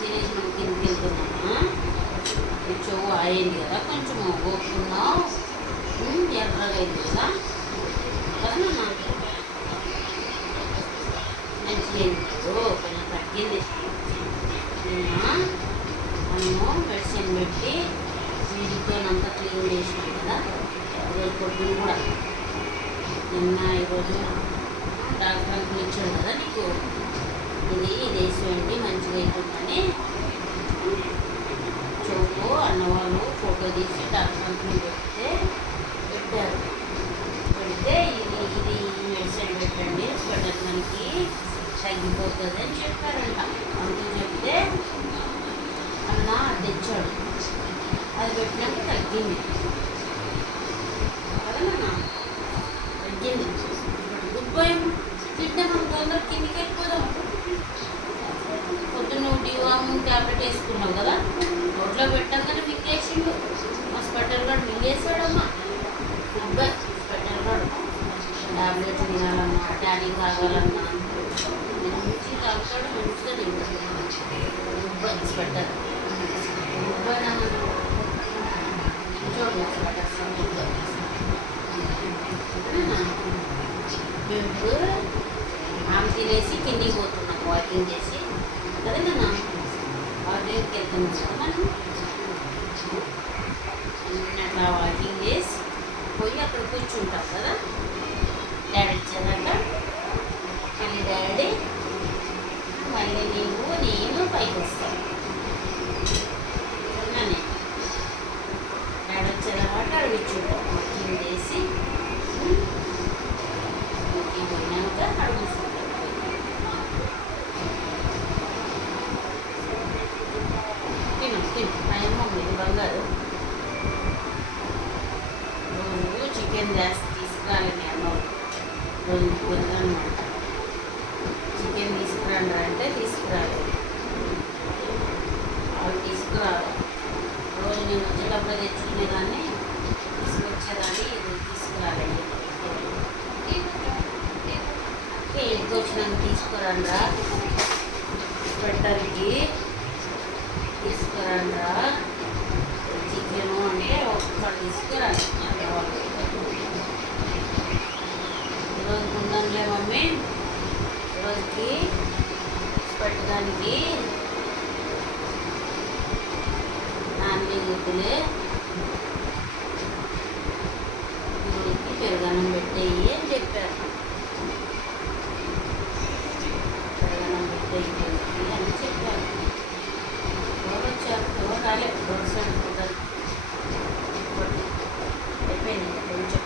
తినేసి మనం కిందకి వెళ్తున్నామా? చెవు అయింది కదా, కొంచెం గోపుకున్నావు, ఎర్రగా అయింది కదా కదా మంచిగా అయింది. కొంచెం తగ్గింది. మనము మెడిసిన్ పెట్టి వీటితోనంతా క్లీన్ చేసినాం కదా. ఈరోజు పొద్దున్న కూడా ఈరోజు డాక్టర్ అంకుల్ ఇచ్చాడు కదా నీకు, ఇది వేసేయండి మంచిగా అవుతుందని చెవులో అన్నవాళ్ళు ఫోటో తీసి డాక్టర్ అంకుల్ పెట్టారు. పెడితే ఇది మెడిసిన్ పెట్టండి స్వెటర్ మనకి తగ్గిపోతుంది అని చెప్పారంట. అంకుల్ చెప్తే అన్న తెచ్చాడు, అది పెట్టినాక తగ్గింది కదన్నా, తగ్గింది. గుడ్ బాయ్ తింటే మనం తొందరగా కిందికి వెళ్ళిపోదాం. పొద్దున్న డివాము ట్యాబ్లెట్ వేసుకున్నావు కదా, నోట్లో పెట్టంగానే మింగేసిండు. మా స్పెటల్ గారు మింగేసాడమ్మా. గుడ్ బాయ్ స్పెటల్ గారు. ట్యాబ్లెట్ తినాలన్నా, టానిక్ తాగాలన్నా మంచి తాగుతాడు, మంచిగా తింటాడు. గుడ్ బాయ్ స్పెటల్. గుడ్ బాయ్ నా చూడండి స్పెటల్. Good bye. మేము ఆమె తినేసి కిందికి పోతున్నాం వాకింగ్ చేసి కదేనా, వాకింగ్కి వెళ్తున్నాం కదా మనం. అట్లా వాకింగ్ చేసి పోయి అక్కడ కూర్చుంటాం కదా. డాడీ ఇచ్చారంట, మళ్ళీ డాడీ మళ్ళీ నేను పైకి వస్తాను. డాడీ వచ్చేదాకా అక్కడ కూర్చుంటాం వాకింగ్ చేసి. పోయినాక అడుగుతుంటాం. అయ్యమ్మ మీరు బంగారు రోజు చికెన్ జాస్తి తీసుకురాలి. మీ అమ్మ రోజు పొందనమాట. చికెన్ తీసుకురండి అంటే తీసుకురాలేదు, వాళ్ళు తీసుకురాలి. రోజు నేను వచ్చేటప్పుడు తెచ్చుకునేదాన్ని, తీసుకొచ్చేదాన్ని. ఈరోజు తీసుకురాలేదు. ఇంటికి వచ్చినాక తీసుకురండ్రా, స్వెటర్కి తీసుకురండ్రా చికెను అంటే ఒక్కటి తీసుకురండి. ఈరోజు ఉందంలే మమ్మీ, ఈరోజుకి పెట్టడానికి నాన్న గుర్తులే, ఈరోజుకి పెరుగన్నం పెట్టేయి అని చెప్పారు. అని చెప్పారు. ఎవరు వచ్చారు, ఎవరు రాలేదు. రోడ్ సైడ్ పోతారు అయిపోయింది కొంచెం.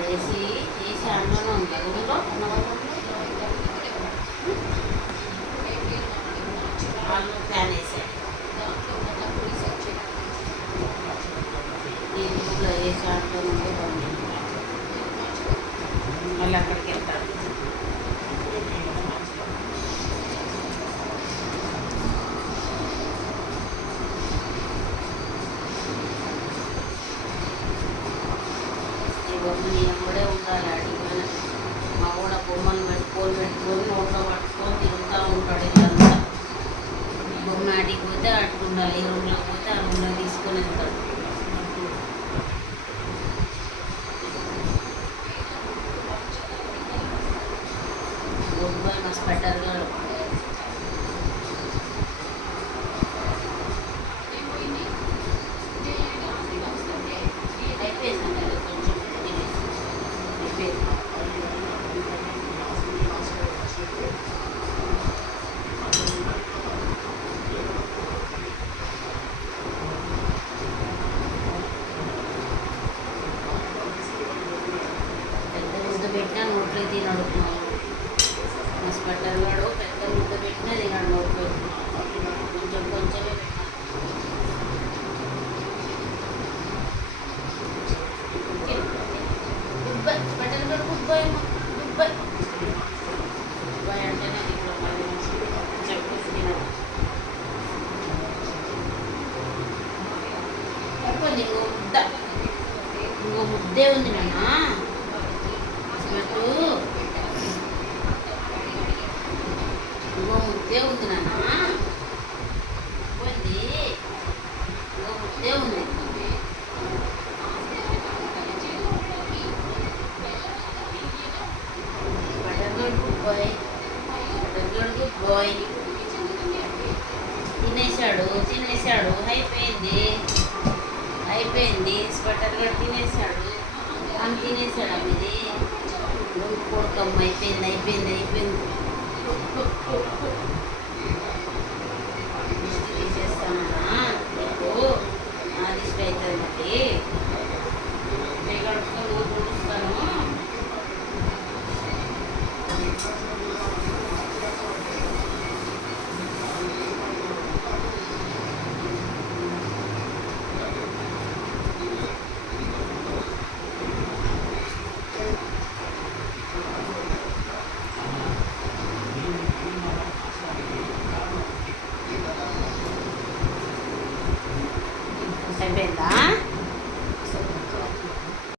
వేసి వేసి అన్నంలో ఉంది రూమ్లో వాళ్ళు ఫ్యాన్ వేసాడు. ఈ రూమ్లో వేసి అంట్లో నుండి బండి మళ్ళీ అక్కడికి వెళ్తాడు. ఈ బొమ్మ నేను కూడా ఉండాలి అడిగిపోయిన. మా కూడా బొమ్మలు పెట్టుకొని నోట్లో పట్టుకొని తిరుగుతూ ఉంటాడు. ఇల్లంతా బొమ్మ ఆడికి పోతే అటు ఉండాలి, ఏ రూమ్లో పోతే ఆ రూమ్లో తీసుకొని వెళ్తాడు. గుడ్ బాయ్ మా స్పెటర్ గారు. అయిపోయిందండి కొంచెం అయిపోయింది. ముద్దే ఉంది నాన్న పెట్టు. ఇంకో ముద్దే ఉంది నాన్న పోయింది. ఇంకో ముద్దే ఉంది. బటర్గడ్ గుడ్ బాయ్. బటర్గడ్ గుడ్ బాయ్. తినేశాడు తినేశాడు అయిపోయింది అయిపోయింది. బటర్గడ్ తినేశాడు. ఆమె తినేశాడు. ఆమె ఇది కొడుకమ్మ అయిపోయింది అయిపోయింది అయిపోయింది.